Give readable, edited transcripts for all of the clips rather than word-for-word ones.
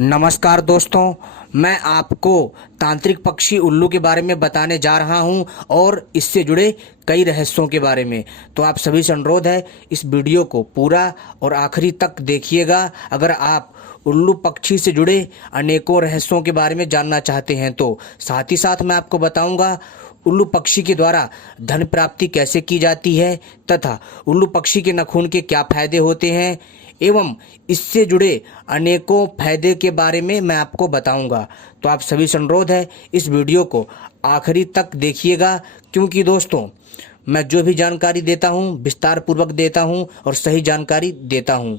नमस्कार दोस्तों, मैं आपको तांत्रिक पक्षी उल्लू के बारे में बताने जा रहा हूं और इससे जुड़े कई रहस्यों के बारे में। तो आप सभी से अनुरोध है, इस वीडियो को पूरा और आखिरी तक देखिएगा। अगर आप उल्लू पक्षी से जुड़े अनेकों रहस्यों के बारे में जानना चाहते हैं तो साथ ही साथ मैं आपको बताऊंगा उल्लू पक्षी के द्वारा धन प्राप्ति कैसे की जाती है तथा उल्लू पक्षी के नखून के क्या फायदे होते हैं एवं इससे जुड़े अनेकों फायदे के बारे में मैं आपको बताऊंगा। तो आप सभी से अनुरोध है, इस वीडियो को आखिरी तक देखिएगा, क्योंकि दोस्तों मैं जो भी जानकारी देता हूं विस्तार पूर्वक देता हूं और सही जानकारी देता हूं।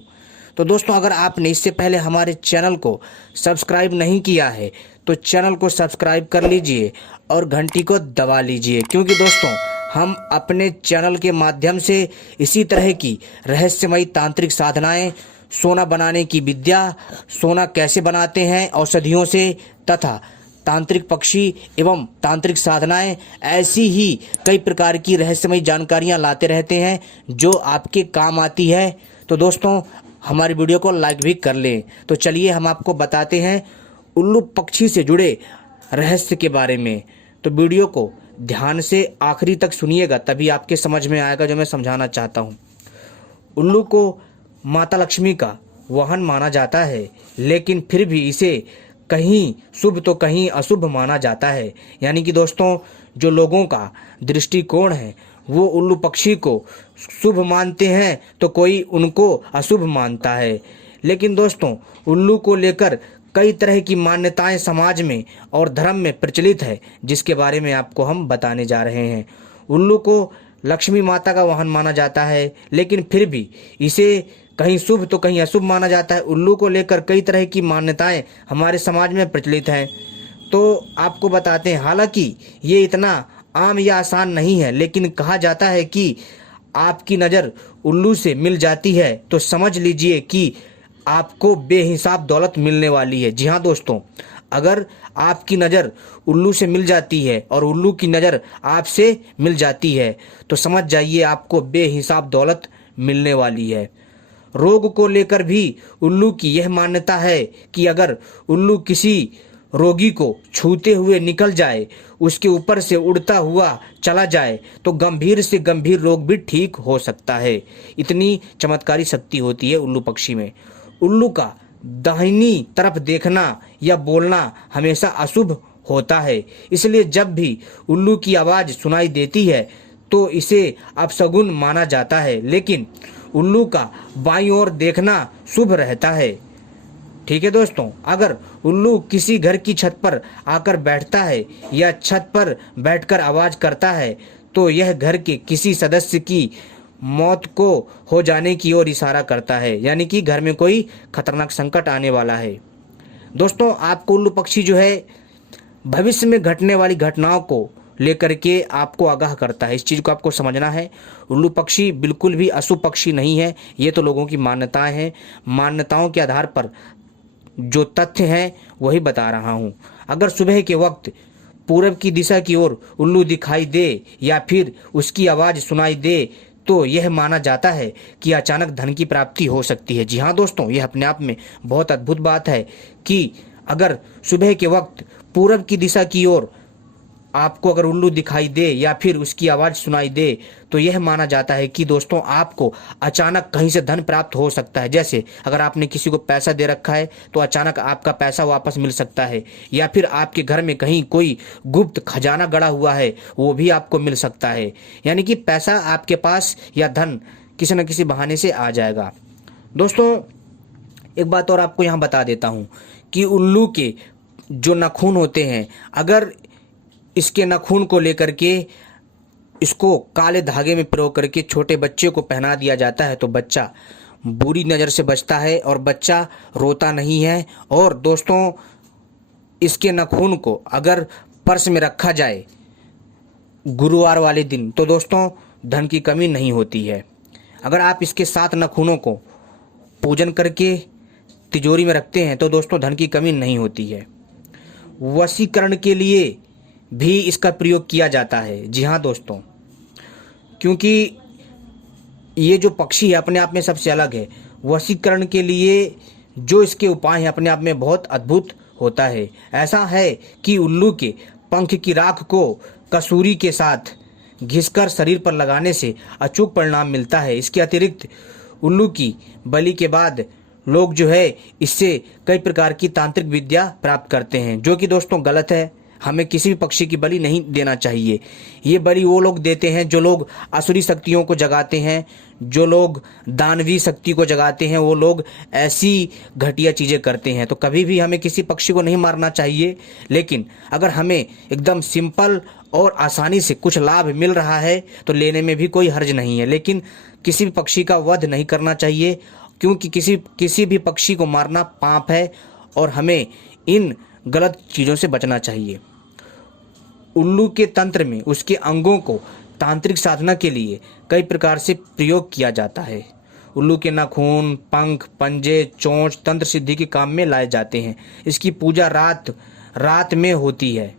तो दोस्तों, अगर आपने इससे पहले हमारे चैनल को सब्सक्राइब नहीं किया है तो चैनल को सब्सक्राइब कर लीजिए और घंटी को दबा लीजिए, क्योंकि दोस्तों हम अपने चैनल के माध्यम से इसी तरह की रहस्यमयी तांत्रिक साधनाएं, सोना बनाने की विद्या, सोना कैसे बनाते हैं औषधियों से तथा तांत्रिक पक्षी एवं तांत्रिक साधनाएं, ऐसी ही कई प्रकार की रहस्यमयी जानकारियां लाते रहते हैं जो आपके काम आती है। तो दोस्तों, हमारी वीडियो को लाइक भी कर लें। तो चलिए हम आपको बताते हैं उल्लू पक्षी से जुड़े रहस्य के बारे में। तो वीडियो को ध्यान से आखिरी तक सुनिएगा, तभी आपके समझ में आएगा जो मैं समझाना चाहता हूँ। उल्लू को माता लक्ष्मी का वाहन माना जाता है, लेकिन फिर भी इसे कहीं शुभ तो कहीं अशुभ माना जाता है। यानी कि दोस्तों, जो लोगों का दृष्टिकोण है वो उल्लू पक्षी को शुभ मानते हैं तो कोई उनको अशुभ मानता है। लेकिन दोस्तों, उल्लू को लेकर कई तरह की मान्यताएं समाज में और धर्म में प्रचलित है, जिसके बारे में आपको हम बताने जा रहे हैं। उल्लू को लक्ष्मी माता का वाहन माना जाता है, लेकिन फिर भी इसे कहीं शुभ तो कहीं अशुभ माना जाता है। उल्लू को लेकर कई तरह की मान्यताएं हमारे समाज में प्रचलित हैं। तो आपको बताते हैं, हालांकि ये इतना आम या आसान नहीं है, लेकिन कहा जाता है कि आपकी नज़र उल्लू से मिल जाती है तो समझ लीजिए कि आपको बेहिसाब दौलत मिलने वाली है। जी हाँ दोस्तों, अगर आपकी नज़र उल्लू से मिल जाती है और उल्लू की नज़र आपसे मिल जाती है तो समझ जाइए आपको बेहिसाब दौलत मिलने वाली है। रोग को लेकर भी उल्लू की यह मान्यता है कि अगर उल्लू किसी रोगी को छूते हुए निकल जाए, उसके ऊपर से उड़ता हुआ चला जाए तो गंभीर से गंभीर रोग भी ठीक हो सकता है। इतनी चमत्कारी शक्ति होती है उल्लू पक्षी में। उल्लू का दाहिनी तरफ देखना या बोलना हमेशा अशुभ होता है, इसलिए जब भी उल्लू की आवाज़ सुनाई देती है तो इसे अपशगुन माना जाता है। लेकिन उल्लू का बाईं ओर देखना शुभ रहता है। ठीक है दोस्तों, अगर उल्लू किसी घर की छत पर आकर बैठता है या छत पर बैठकर आवाज़ करता है तो यह घर के किसी सदस्य की मौत को हो जाने की ओर इशारा करता है, यानी कि घर में कोई खतरनाक संकट आने वाला है। दोस्तों, आपको उल्लू पक्षी जो है भविष्य में घटने वाली घटनाओं को लेकर के आपको आगाह करता है। इस चीज़ को आपको समझना है। उल्लू पक्षी बिल्कुल भी अशुभ पक्षी नहीं है, ये तो लोगों की मान्यताएं हैं। मान्यताओं के आधार पर जो तथ्य हैं वही बता रहा हूँ। अगर सुबह के वक्त पूरब की दिशा की ओर उल्लू दिखाई दे या फिर उसकी आवाज़ सुनाई दे तो यह माना जाता है कि अचानक धन की प्राप्ति हो सकती है। जी हाँ दोस्तों, यह अपने आप में बहुत अद्भुत बात है कि अगर सुबह के वक्त पूरब की दिशा की ओर आपको अगर उल्लू दिखाई दे या फिर उसकी आवाज़ सुनाई दे तो यह माना जाता है कि दोस्तों आपको अचानक कहीं से धन प्राप्त हो सकता है। जैसे अगर आपने किसी को पैसा दे रखा है तो अचानक आपका पैसा वापस मिल सकता है, या फिर आपके घर में कहीं कोई गुप्त खजाना गड़ा हुआ है वो भी आपको मिल सकता है। यानी कि पैसा आपके पास या धन किसी न किसी बहाने से आ जाएगा। दोस्तों, एक बात और आपको यहाँ बता देता हूँ कि उल्लू के जो नाखून होते हैं, अगर इसके नाखून को लेकर के इसको काले धागे में पिरो करके छोटे बच्चे को पहना दिया जाता है तो बच्चा बुरी नज़र से बचता है और बच्चा रोता नहीं है। और दोस्तों, इसके नाखून को अगर पर्स में रखा जाए गुरुवार वाले दिन तो दोस्तों धन की कमी नहीं होती है। अगर आप इसके 7 नाखूनों को पूजन करके तिजोरी में रखते हैं तो दोस्तों धन की कमी नहीं होती है। वशीकरण के लिए भी इसका प्रयोग किया जाता है। जी हाँ दोस्तों, क्योंकि ये जो पक्षी है अपने आप में सबसे अलग है। वशीकरण के लिए जो इसके उपाय हैं अपने आप में बहुत अद्भुत होता है। ऐसा है कि उल्लू के पंख की राख को कसूरी के साथ घिसकर शरीर पर लगाने से अचूक परिणाम मिलता है। इसके अतिरिक्त उल्लू की बलि के बाद लोग जो है इससे कई प्रकार की तांत्रिक विद्या प्राप्त करते हैं, जो कि दोस्तों गलत है। हमें किसी भी पक्षी की बलि नहीं देना चाहिए। ये बलि वो लोग देते हैं जो लोग आसुरी शक्तियों को जगाते हैं, जो लोग दानवी शक्ति को जगाते हैं, वो लोग ऐसी घटिया चीज़ें करते हैं। तो कभी भी हमें किसी पक्षी को नहीं मारना चाहिए। लेकिन अगर हमें एकदम सिंपल और आसानी से कुछ लाभ मिल रहा है तो लेने में भी कोई हर्ज नहीं है। लेकिन किसी भी पक्षी का वध नहीं करना चाहिए, क्योंकि किसी भी पक्षी को मारना पाप है और हमें इन गलत चीज़ों से बचना चाहिए। उल्लू के तंत्र में उसके अंगों को तांत्रिक साधना के लिए कई प्रकार से प्रयोग किया जाता है। उल्लू के नाखून, पंख, पंजे, चोंच तंत्र सिद्धि के काम में लाए जाते हैं। इसकी पूजा रात में होती है।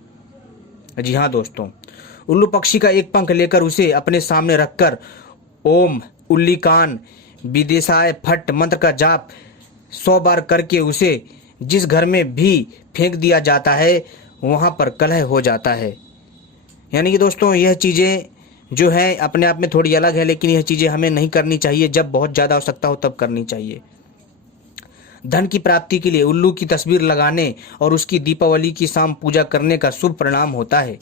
जी हाँ दोस्तों, उल्लू पक्षी का एक पंख लेकर उसे अपने सामने रखकर ओम उल्लीकान विदेशाय फट मंत्र का जाप 100 बार करके उसे जिस घर में भी फेंक दिया जाता है वहाँ पर कलह हो जाता है। यानी कि दोस्तों यह चीज़ें जो है अपने आप में थोड़ी अलग है, लेकिन यह चीज़ें हमें नहीं करनी चाहिए। जब बहुत ज़्यादा आवश्यकता हो तब करनी चाहिए। धन की प्राप्ति के लिए उल्लू की तस्वीर लगाने और उसकी दीपावली की शाम पूजा करने का शुभ परिणाम होता है।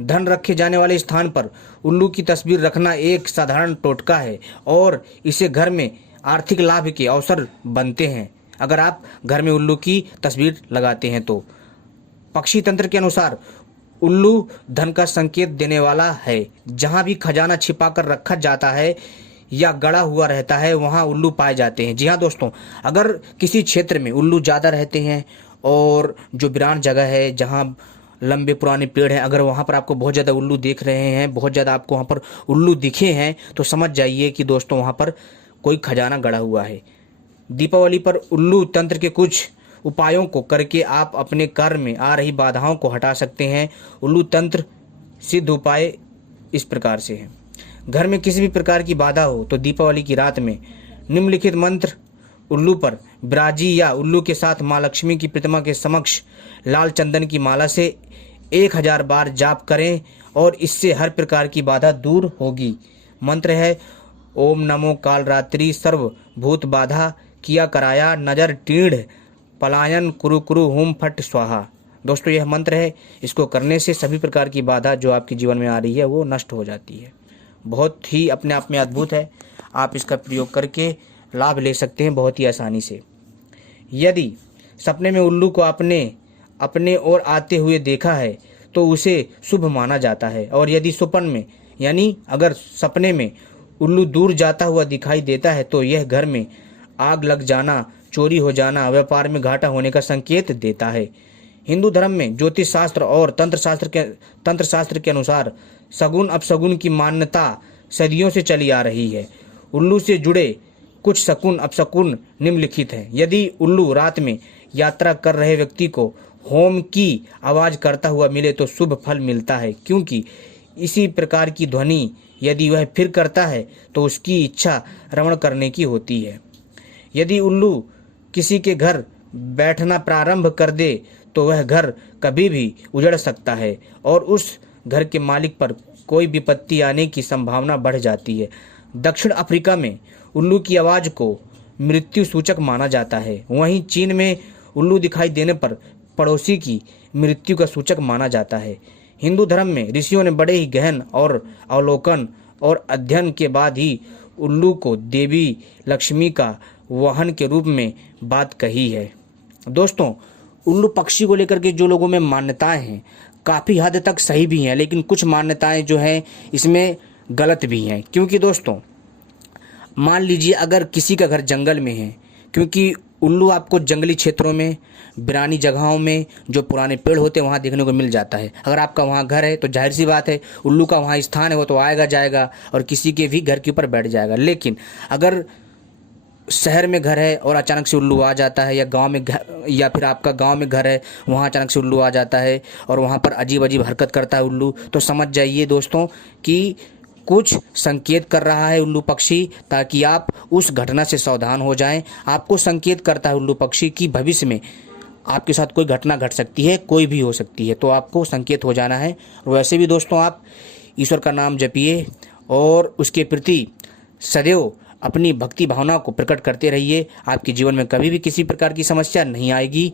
धन रखे जाने वाले स्थान पर उल्लू की तस्वीर रखना एक साधारण टोटका है और इसे घर में आर्थिक लाभ के अवसर बनते हैं अगर आप घर में उल्लू की तस्वीर लगाते हैं तो। पक्षी तंत्र के अनुसार उल्लू धन का संकेत देने वाला है। जहाँ भी खजाना छिपा कर रखा जाता है या गड़ा हुआ रहता है वहाँ उल्लू पाए जाते हैं। जी हाँ दोस्तों, अगर किसी क्षेत्र में उल्लू ज़्यादा रहते हैं और जो वीरान जगह है जहाँ लंबे पुराने पेड़ हैं, अगर वहाँ पर आपको बहुत ज़्यादा उल्लू देख रहे हैं, बहुत ज़्यादा आपको वहाँ पर उल्लू दिखे हैं, तो समझ जाइए कि दोस्तों वहाँ पर कोई खजाना गड़ा हुआ है। दीपावली पर उल्लू तंत्र के कुछ उपायों को करके आप अपने कार्य में आ रही बाधाओं को हटा सकते हैं। उल्लू तंत्र सिद्ध उपाय इस प्रकार से हैं। घर में किसी भी प्रकार की बाधा हो तो दीपावली की रात में निम्नलिखित मंत्र उल्लू पर बिराजी या उल्लू के साथ माँ लक्ष्मी की प्रतिमा के समक्ष लाल चंदन की माला से 1000 बार जाप करें और इससे हर प्रकार की बाधा दूर होगी। मंत्र है ओम नमो काल रात्रि सर्व भूत बाधा किया कराया नजर टीढ़ पलायन कुरु कुरु हुम फट स्वाहा। दोस्तों यह मंत्र है, इसको करने से सभी प्रकार की बाधा जो आपके जीवन में आ रही है वो नष्ट हो जाती है। बहुत ही अपने आप में अद्भुत है। आप इसका प्रयोग करके लाभ ले सकते हैं बहुत ही आसानी से। यदि सपने में उल्लू को अपने ओर आते हुए देखा है तो उसे शुभ माना जाता है, और यदि स्वप्न में यानी अगर सपने में उल्लू दूर जाता हुआ दिखाई देता है तो यह घर में आग लग जाना, चोरी हो जाना, व्यापार में घाटा होने का संकेत देता है। हिंदू धर्म में ज्योतिष शास्त्र और तंत्र शास्त्र के अनुसार सगुन अपशगुन की मान्यता सदियों से चली आ रही है। उल्लू से जुड़े कुछ शकुन अपशकुन निम्नलिखित हैं। यदि उल्लू रात में यात्रा कर रहे व्यक्ति को होम की आवाज़ करता हुआ मिले तो शुभ फल मिलता है, क्योंकि इसी प्रकार की ध्वनि यदि वह फिर करता है तो उसकी इच्छा रमण करने की होती है। यदि उल्लू किसी के घर बैठना प्रारंभ कर दे तो वह घर कभी भी उजड़ सकता है और उस घर के मालिक पर कोई विपत्ति आने की संभावना बढ़ जाती है। दक्षिण अफ्रीका में उल्लू की आवाज़ को मृत्यु सूचक माना जाता है। वहीं चीन में उल्लू दिखाई देने पर पड़ोसी की मृत्यु का सूचक माना जाता है। हिंदू धर्म में ऋषियों ने बड़े ही गहन और अवलोकन और अध्ययन के बाद ही उल्लू को देवी लक्ष्मी का वाहन के रूप में बात कही है। दोस्तों उल्लू पक्षी को लेकर के जो लोगों में मान्यताएं हैं काफ़ी हद तक सही भी हैं, लेकिन कुछ मान्यताएं जो हैं इसमें गलत भी हैं। क्योंकि दोस्तों मान लीजिए अगर किसी का घर जंगल में है, क्योंकि उल्लू आपको जंगली क्षेत्रों में, वीरानी जगहों में जो पुराने पेड़ होते हैं वहाँ देखने को मिल जाता है। अगर आपका वहाँ घर है तो जाहिर सी बात है उल्लू का वहाँ स्थान है, वो तो आएगा जाएगा और किसी के भी घर के ऊपर बैठ जाएगा। लेकिन अगर शहर में घर है और अचानक से उल्लू आ जाता है, या गांव में घर, या फिर आपका गांव में घर है वहाँ अचानक से उल्लू आ जाता है और वहाँ पर अजीब अजीब हरकत करता है उल्लू, तो समझ जाइए दोस्तों कि कुछ संकेत कर रहा है उल्लू पक्षी, ताकि आप उस घटना से सावधान हो जाएं। आपको संकेत करता है उल्लू पक्षी कि भविष्य में आपके साथ कोई घटना घट सकती है, कोई भी हो सकती है, तो आपको संकेत हो जाना है। और वैसे भी दोस्तों, आप ईश्वर का नाम जपिए और उसके प्रति सदैव अपनी भक्ति भावना को प्रकट करते रहिए। आपके जीवन में कभी भी किसी प्रकार की समस्या नहीं आएगी।